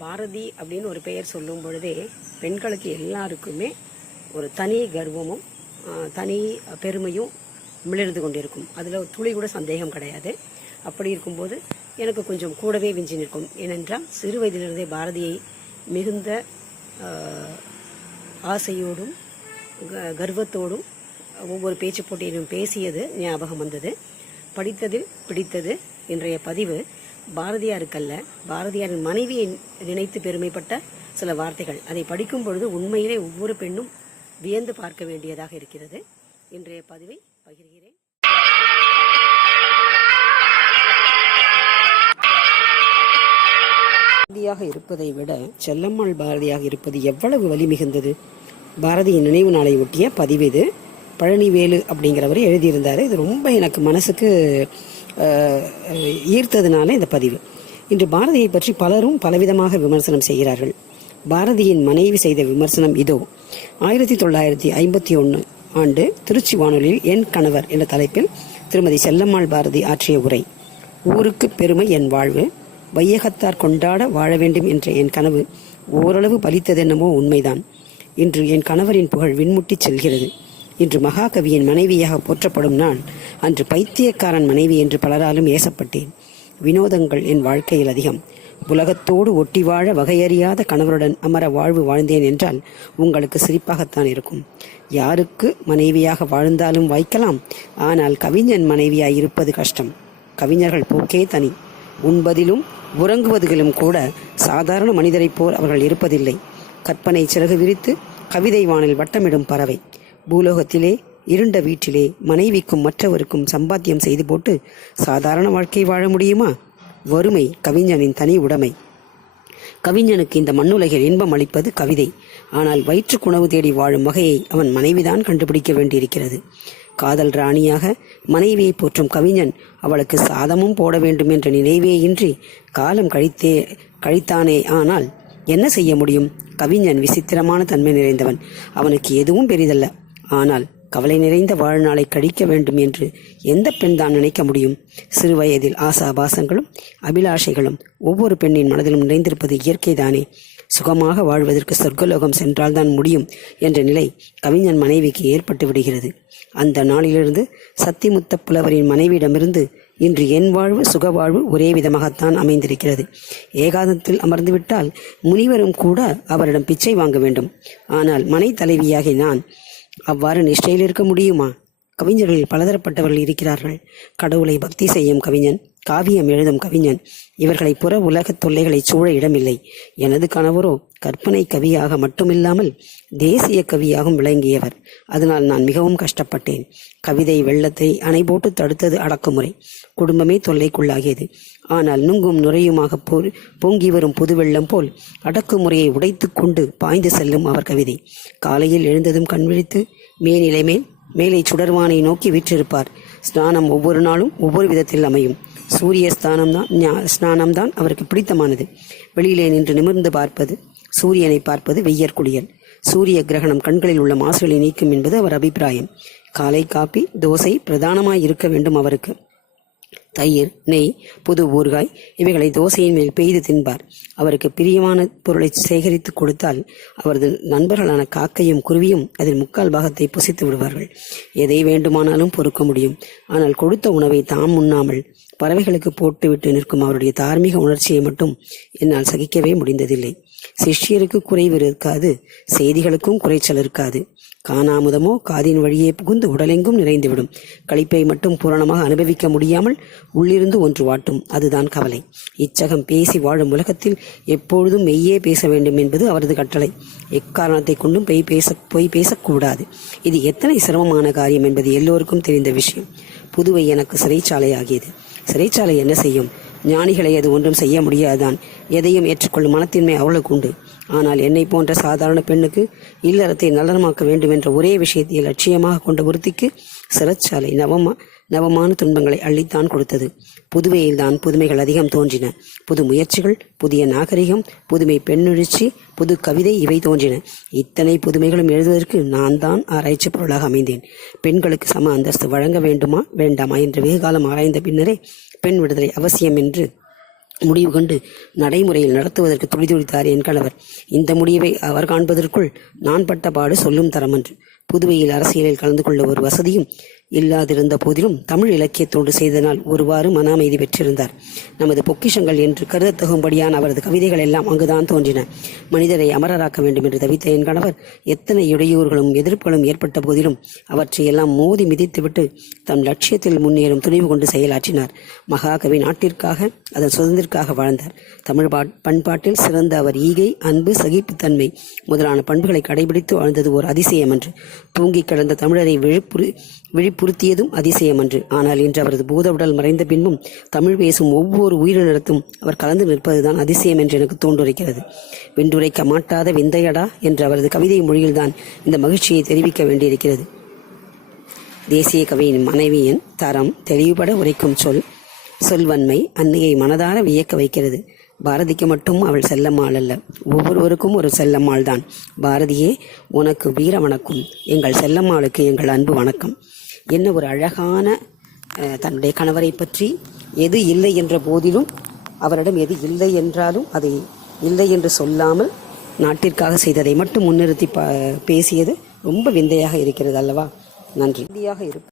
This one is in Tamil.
பாரதி அப்படின்னு ஒரு பெயர் சொல்லும் பொழுதே பெண்களுக்கு எல்லாருக்குமே ஒரு தனி கர்வமும் தனி பெருமையும் மிளர்ந்து கொண்டிருக்கும். அதில் துளி கூட சந்தேகம் கிடையாது. அப்படி இருக்கும்போது எனக்கு கொஞ்சம் கூடவே விஞ்சி நிற்கும். ஏனென்றால் சிறு வயதிலிருந்தே பாரதியை மிகுந்த ஆசையோடும் கர்வத்தோடும் ஒவ்வொரு பேச்சு போட்டியிலும் பேசியது ஞாபகம் வந்தது. படித்தது பிடித்தது இன்றைய பதிவு பாரதியாருக்கல்ல, பாரதியாரின் மனைவியை நினைத்து பெருமைப்பட்ட சில வார்த்தைகள். அதை படிக்கும் பொழுது உண்மையிலே ஒவ்வொரு பெண்ணும் வியந்து பார்க்க வேண்டியதாக இருக்கிறது. இன்றைய பதிவை பகிர்கிறேன். பாரதியாக இருப்பதை விட செல்லம்மாள் பாரதியாக இருப்பது எவ்வளவு வலி மிகுந்தது. பாரதியின் நினைவு நாளை ஒட்டிய பதிவு இது. பழனிவேலு அப்படிங்கிறவர் எழுதியிருந்தார். இது ரொம்ப எனக்கு மனசுக்கு ஈர்த்ததுனால இந்த பதிவு. இன்று பாரதியை பற்றி பலரும் பலவிதமாக விமர்சனம் செய்கிறார்கள். பாரதியின் மனைவி செய்த விமர்சனம் இதோ. 1951 ஆண்டு திருச்சி வானொலியில் என் கணவர் என்ற தலைப்பில் திருமதி செல்லம்மாள் பாரதி ஆற்றிய உரை. ஊருக்கு பெருமை என் வாழ்வு, வையகத்தார் கொண்டாட வாழ வேண்டும் என்ற என் கனவு ஓரளவு பலித்ததென்னமோ உண்மைதான். இன்று என் கணவரின் புகழ் விண்முட்டி செல்கிறது. இன்று மகாகவியின் மனைவியாக போற்றப்படும் நாள். அன்று பைத்தியக்காரன் மனைவி என்று பலராலும் ஏசப்பட்டேன். வினோதங்கள் என் வாழ்க்கையில் அதிகம். உலகத்தோடு ஒட்டி வாழ வகையறியாத கணவருடன் அமர வாழ்வு வாழ்ந்தேன் என்றால் உங்களுக்கு சிரிப்பாகத்தான் இருக்கும். யாருக்கு மனைவியாக வாழ்ந்தாலும் வாய்க்கலாம். ஆனால் கவிஞன் மனைவியாய் இருப்பது கஷ்டம். கவிஞர்கள் போக்கே தனி. உண்பதிலும் உறங்குவதிலும் கூட சாதாரண மனிதரைப் போல் அவர்கள் இருப்பதில்லை. கற்பனை சிறகு விரித்து கவிதை வானில் வட்டமிடும் பறவை. பூலோகத்திலே இருண்ட வீட்டிலே மனைவிக்கும் மற்றவருக்கும் சம்பாத்தியம் செய்து போட்டு சாதாரண வாழ்க்கை வாழ முடியுமா? வறுமை கவிஞனின் தனி உடைமை. கவிஞனுக்கு இந்த மண்ணுலகில் இன்பம் அளிப்பது கவிதை. ஆனால் வயிற்றுக்குணவு தேடி வாழும் வகையை அவன் மனைவிதான் கண்டுபிடிக்க வேண்டியிருக்கிறது. காதல் ராணியாக மனைவியை போற்றும் கவிஞன் அவளுக்கு சாதமும் போட வேண்டும் என்ற நினைவே இன்றி காலம் கழித்தானே. ஆனால் என்ன செய்ய முடியும்? கவிஞன் விசித்திரமான தன்மை நிறைந்தவன். அவனுக்கு எதுவும் பெரிதல்ல. ஆனால் கவலை நிறைந்த வாழ்நாளை கழிக்க வேண்டும் என்று எந்த பெண் தான் நினைக்க முடியும்? சிறு வயதில் ஆசாபாசங்களும் அபிலாஷைகளும் ஒவ்வொரு பெண்ணின் மனதிலும் நிறைந்திருப்பது இயற்கைதானே. சுகமாக வாழ்வதற்கு சொர்க்கலோகம் சென்றால்தான் முடியும் என்ற நிலை கவிஞன் மனைவிக்கு ஏற்பட்டு விடுகிறது. அந்த நாளிலிருந்து சத்திமுத்த புலவரின் மனைவியிடமிருந்து இன்று என் வாழ்வு சுகவாழ்வு ஒரே விதமாகத்தான் அமைந்திருக்கிறது. ஏகாந்தத்தில் அமர்ந்துவிட்டால் முனிவரும் கூட அவரிடம் பிச்சை வாங்க வேண்டும். ஆனால் மனை தலைவியாகி நான் அவ்வாறு நிஷ்டையில் இருக்க முடியுமா? கவிஞர்களில் பலதரப்பட்டவர்கள் இருக்கிறார்கள். கடவுளை பக்தி செய்யும் கவிஞன், காவியம் எழுதும் கவிஞன். இவர்களை புற உலக தொல்லைகளை சூழ இடமில்லை. எனது கணவரோ கற்பனை கவியாக மட்டுமில்லாமல் தேசிய கவியாகவும் விளங்கியவர். அதனால் நான் மிகவும் கஷ்டப்பட்டேன். கவிதை வெள்ளத்தை அணை போட்டு தடுத்தது அடக்குமுறை. குடும்பமே தொல்லைக்குள்ளாகியது. ஆனால் நுங்கும் நுரையுமாக பொங்கி வரும் புது வெள்ளம் போல் அடக்குமுறையை உடைத்து கொண்டு பாய்ந்து செல்லும் அவர் கவிதை. காலையில் எழுந்ததும் கண்விழித்து மேலே சுடர்வானை நோக்கி வீற்றிருப்பார். ஸ்நானம் ஒவ்வொரு நாளும் ஒவ்வொரு விதத்தில் அமையும். சூரிய ஸ்நானம்தான் அவருக்கு பிடித்தமானது. வெளியிலே நின்று நிமிர்ந்து பார்ப்பது, சூரியனை பார்ப்பது வெய்யர் குளியல். சூரிய கிரகணம் கண்களில் உள்ள மாசுகளை நீக்கும் என்பது அவர் அபிப்பிராயம். காலை காப்பி தோசை பிரதானமாய் இருக்க வேண்டும் அவருக்கு. தயிர், நெய், புது ஊறுகாய் இவைகளை தோசையின் மேல் பெய்து தின்பார். அவருக்கு பிரியமான பொருளை சேகரித்து கொடுத்தால் அவரது நண்பர்களான காக்கையும் குருவியும் அதில் 3/4 பாகத்தை புசித்து விடுவார்கள். எதை வேண்டுமானாலும் பொறுக்க முடியும். ஆனால் கொடுத்த உணவை தாம் உண்ணாமல் பறவைகளுக்கு போட்டுவிட்டு நிற்கும் அவருடைய தார்மீக உணர்ச்சியை மட்டும் என்னால் சகிக்கவே முடிந்ததில்லை. சிஷ்யருக்கு குறைவு இருக்காது, செய்திகளுக்கும் குறைச்சல் இருக்காது. காணாமுதமோ காதின் வழியே புகுந்து உடலெங்கும் நிறைந்துவிடும். களிப்பை மட்டும் பூரணமாக அனுபவிக்க முடியாமல் உள்ளிருந்து ஒன்று வாட்டும். அதுதான் கவலை. இச்சகம் பேசி வாழும் உலகத்தில் எப்பொழுதும் மெய்யே பேச வேண்டும் என்பது அவரது கட்டளை. எக்காரணத்தை கொண்டும் பொய் பேசக்கூடாது. இது எத்தனை சிரமமான காரியம் என்பது எல்லோருக்கும் தெரிந்த விஷயம். புதுவை எனக்கு சிறைச்சாலை ஆகியது. சிறைச்சாலை என்ன செய்யும்? ஞானிகளை அது ஒன்றும் செய்ய முடியாதுதான். எதையும் ஏற்றுக்கொள்ளும் மனத்தின்மை அவளுக்கு உண்டு. ஆனால் என்னை போன்ற சாதாரண பெண்ணுக்கு இல்லறத்தை நலனமாக்க வேண்டும் என்ற ஒரே விஷயத்தை லட்சியமாக கொண்ட ஒருத்திக்கு சிறைச்சாலை நவமான துன்பங்களை அள்ளித்தான் கொடுத்தது. புதுவையில் தான் புதுமைகள் அதிகம் தோன்றின. புது முயற்சிகள், புதிய நாகரிகம், புதுமை பெண்ணெழுச்சி, புது கவிதை இவை தோன்றின. இத்தனை புதுமைகளும் எழுதுவதற்கு நான் தான் ஆராய்ச்சி பொருளாக அமைந்தேன். பெண்களுக்கு சம அந்தஸ்து வழங்க வேண்டுமா வேண்டாமா என்று வெகு காலம் ஆராய்ந்த பின்னரே பெண் விடுதலை அவசியம் என்று முடிவு கண்டு நடைமுறையில் நடத்துவதற்கு துடிதுடித்தார் என் கணவர். இந்த முடிவை அவர் காண்பதற்குள் நான் பட்ட பாடு சொல்லும் தரமன்று. புதுவையில் அரசியலில் கலந்து கொள்ள ஒரு வசதியும் இல்லாதிருந்த போதிலும் தமிழ் இலக்கியத்தோடு செய்தனால் ஒருவாறு மன அமைதி பெற்றிருந்தார். நமது பொக்கிஷங்கள் என்று கருதத்தகும்படியான அவரது கவிதைகள் எல்லாம் அங்குதான் தோன்றின. மனிதரை அமரராக்க வேண்டும் என்று தவித்த என் கணவர் எத்தனை இடையூறுகளும் எதிர்ப்புகளும் ஏற்பட்ட போதிலும் அவற்றையெல்லாம் மோதி மிதித்துவிட்டு தம் லட்சியத்தில் முன்னேறும் துணிவு கொண்டு செயலாற்றினார். மகாகவி நாட்டிற்காக அதன் சுதந்திரத்திற்காக வாழ்ந்தார். தமிழ் பண்பாட்டில் சிறந்த அவர் ஈகை, அன்பு, சகிப்புத்தன்மை முதலான பண்புகளை கடைபிடித்து வாழ்ந்தது ஓர் அதிசயம் அன்று. தூங்கி கிடந்த தமிழரை விழிப்புறுத்தியதும் அதிசயமன்று. ஆனால் இன்று அவரது பூத உடல் மறைந்த பின்பும் தமிழ் பேசும் ஒவ்வொரு உயிரினத்தும் அவர் கலந்து நிற்பதுதான் அதிசயம் என்று எனக்கு தோன்றுரைக்கிறது. வென்றுரைக்க மாட்டாத விந்தையடா என்ற அவரது கவிதை மொழியில்தான் இந்த மகிழ்ச்சியை தெரிவிக்க வேண்டியிருக்கிறது. தேசிய கவியின் மனைவியின் தரம் தெளிவுபட உரைக்கும் சொல்வன்மை அன்னையை மனதார வியக்க வைக்கிறது. பாரதிக்கு மட்டும் அவள் செல்லம்மாள் அல்ல, ஒவ்வொருவருக்கும் ஒரு செல்லம்மாள் தான். பாரதியே, உனக்கு வீர வணக்கம், எங்கள் செல்லம்மாளுக்கு எங்கள் அன்பு வணக்கம். என்ன ஒரு அழகான தன்னுடைய கணவரை பற்றி எது இல்லை என்ற போதிலும் அவரிடம் எது இல்லை என்றாலும் அதை இல்லை என்று சொல்லாமல் நாட்டிற்காக செய்ததை மட்டும் முன்னிறுத்தி பேசியது ரொம்ப விந்தையாக இருக்கிறது அல்லவா? நன்றி.